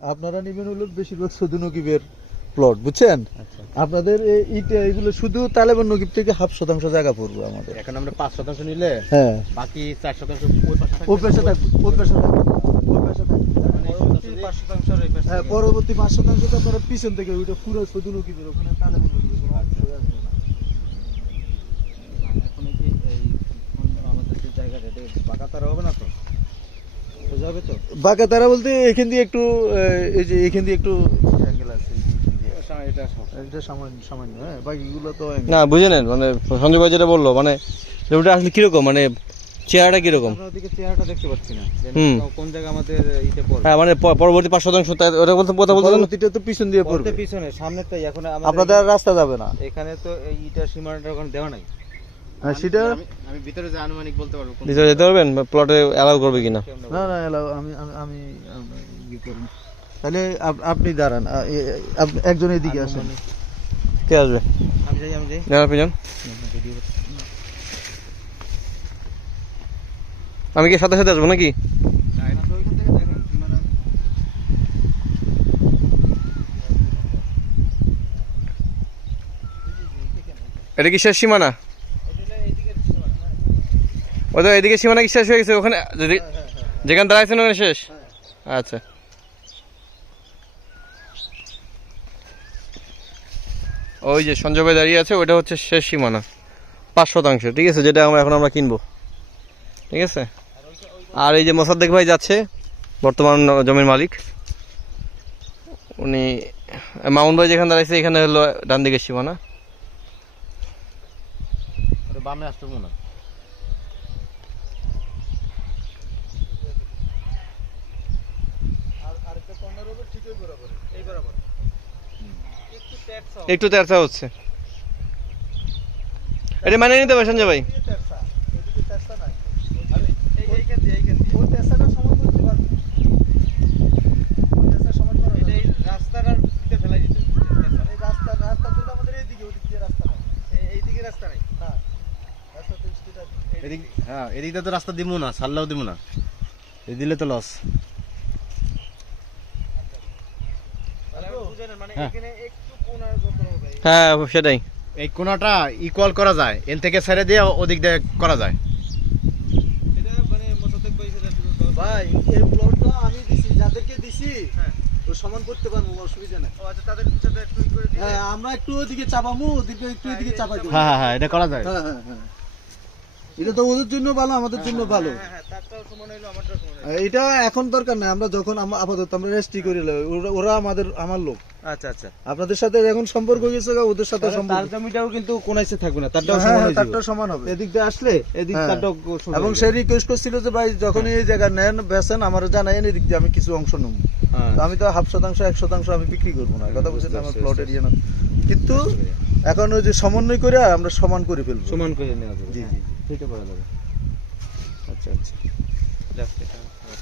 আপনারা নেবেন হলো বেশিরভাগ সৌদি নকিবের প্লট, বুঝছেন? আচ্ছা, আপনাদের ইটা এগুলো শুধু তালেবান নকিব থেকে 0.5% জায়গা পড়বে আমাদের। এখন আমরা 5% নিলে হ্যাঁ, বাকি 4% ওই পাশে থাকবে, ওই পাশে থাকবে, ওই পাশে থাকবে। পরবর্তী 5% এই পাশে হ্যাঁ, পরবর্তী 5% তো আপনারা পিছন থেকে ওইটা পুরো সৌদি নকিবের ওখানে তালেবান নকিবের কোনো অংশই আসবে না। এখন এই আমাদের যে জায়গাটা এটা বাগাতারা হবে না তো? সোজা হবে তো? বাঁকা তারা বলতে এখান দিয়ে একটু এই যে এখান দিয়ে একটু অ্যাঙ্গেল আছে, এটা এটা সামান্য সামান্য, হ্যাঁ, বাকিগুলো তো angle। না বুঝে নেন, মানে সঞ্জয় ভাই যেটা বললো, মানে যে ওটা আসলে কিরকম, মানে চেহারাটা কিরকম। আমরা ওদিকে চেহারাটা দেখতে পাচ্ছি না যে হুম। কোন জায়গা আমাদের ইতে পড়বে। হ্যাঁ, মানে পরবর্তী 5% ওটা বলতে কথা বলতে পরবর্তীটা তো পিছন দিয়ে পড়তে পড়বে, পিছনে সামনেরটাই এখন আমাদের আপনাদের আর রাস্তা যাবে না। এখানে তো এই ইটার সীমানাটা ওখানে দেওয়া নাই। হ্যাঁ, সেটা আমি ভিতরে যে আনুমানিক বলতে পারবো ভিতরে যেতে পারবেন, প্লটে অ্যালাউ করবে কিনা। না না এলাও, আমি আমি আমি ইয়ে করুন। তাহলে আপনি দাঁড়ান, একজন এদিকে আসেন। কে আসবে? আমি যাই জানার পিজন আমি কি সাথে সাথে আসবো নাকি? এটা কি শেষ সীমানা? ওই তো এদিকে সীমানা কি শেষ হয়ে গেছে? ওখানে যেখানে দাঁড়াইছেন ওখানে শেষ? আচ্ছা, ওই যে সঞ্জয় ভাই দাঁড়িয়ে আছে, ওইটা হচ্ছে শেষ সীমানা 5%, ঠিক আছে, যেটা আমরা কিনবো, ঠিক আছে। আর এই যে মোসাদ্দেক ভাই যাচ্ছে, বর্তমান জমির মালিক, উনি মামুন ভাই যেখানে দাঁড়াইছে এখানে হলো ডান দিকের সীমানা। বামে আসতে মনে হয়। একটু তেরছা হচ্ছে, এটা মানে নিতে হবে সঞ্জয় ভাই। হ্যাঁ, এদিকে তো রাস্তা দিব না, সাল্লাও দিব না, এই দিলে তো লস। হ্যাঁ সেটাই, এই কোণাটা ইকুয়াল করা যায়, এন থেকে ছেড়ে দিয়ে ওদিক দিয়ে করা যায়। ভাই এই প্লটটা আমি দিছি, যাদেরকে দিছি ও সমান করতে পারবো, অসুবিধা নাই। হ্যাঁ, আমরা একটু ওদিকে চাপামু, ওদিকে একটু এদিকে চাপাই দেবো। হ্যাঁ হ্যাঁ, এটা করা যায়। হ্যাঁ হ্যাঁ হ্যাঁ, এটা তো ওদের জন্য ভালো, আমাদের জন্য ভালো। এটা এখন দরকার নাই, আমরা যখন আপাতত আমরা রেজিস্ট্রি করে নেব, ওরা আমার লোক। আচ্ছা আচ্ছা, আপনাদের সাথে এখন সম্পর্ক হয়েছে, ওদের সাথে তার সম্পর্ক। জমিটাও কিন্তু কোনাইছে থাকবে না, তারটাও হ্যাঁ, সমান হ্যাঁ, হয়ে যাবে। তারটাও সমান হবে। এদিক দিয়ে আসলে এদিক হ্যাঁ। তারটাও সোজা এবং হয়ে সে যাবে। রিকোয়েস্ট করছিল যে ভাই যখন এই জায়গা নেন বেছেন আমার জানাইন, এদিক দিয়ে আমি কিছু অংশ নেব। হ্যাঁ। তো আমি তো 0.5% 1% আমি বিক্রি করবো না, কথা বলছেন, আমার বুঝতে প্লট পারছি। এরিয়া না। কিন্তু এখন ওই যে সমন্বয় করে আমরা সমান করে ফেলবো। সমান করে নেওয়া যাবে। জি, হ্যাঁ, জি, জি। সেটা করা যাবে। আচ্ছা আচ্ছা, যাক, এটা